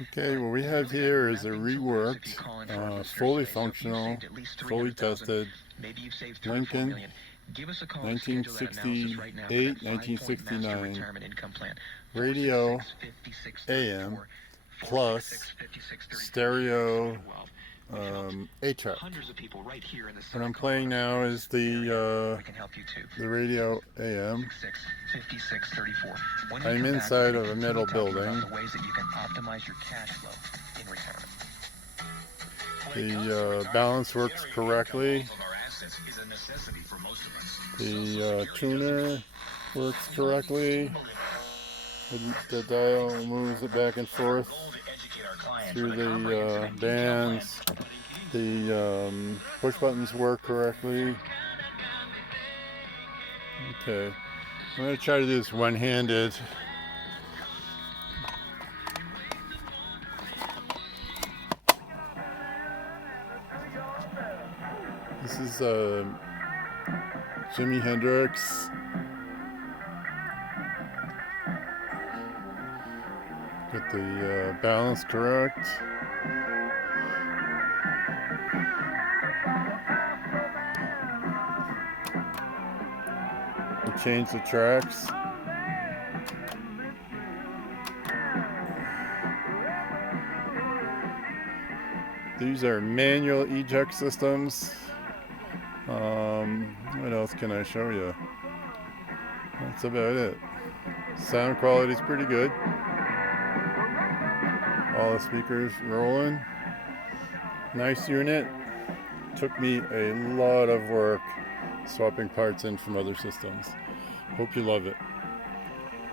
Okay, what we have here is a reworked, fully functional, fully tested Lincoln 1968, 1969 radio AM plus stereo 8-track. What I'm playing now is the radio AM. I'm inside of a metal building. The balance works correctly. The tuner works correctly. The dial moves it back and forth through the bands. The push buttons work correctly. Okay, I'm going to try to do this one-handed. This is Jimi Hendrix. Get the balance correct. And change the tracks. These are manual eject systems. What else can I show you? That's about it. Sound quality is pretty good. All the speakers rolling. Nice unit. Took me a lot of work swapping parts in from other systems. Hope you love it.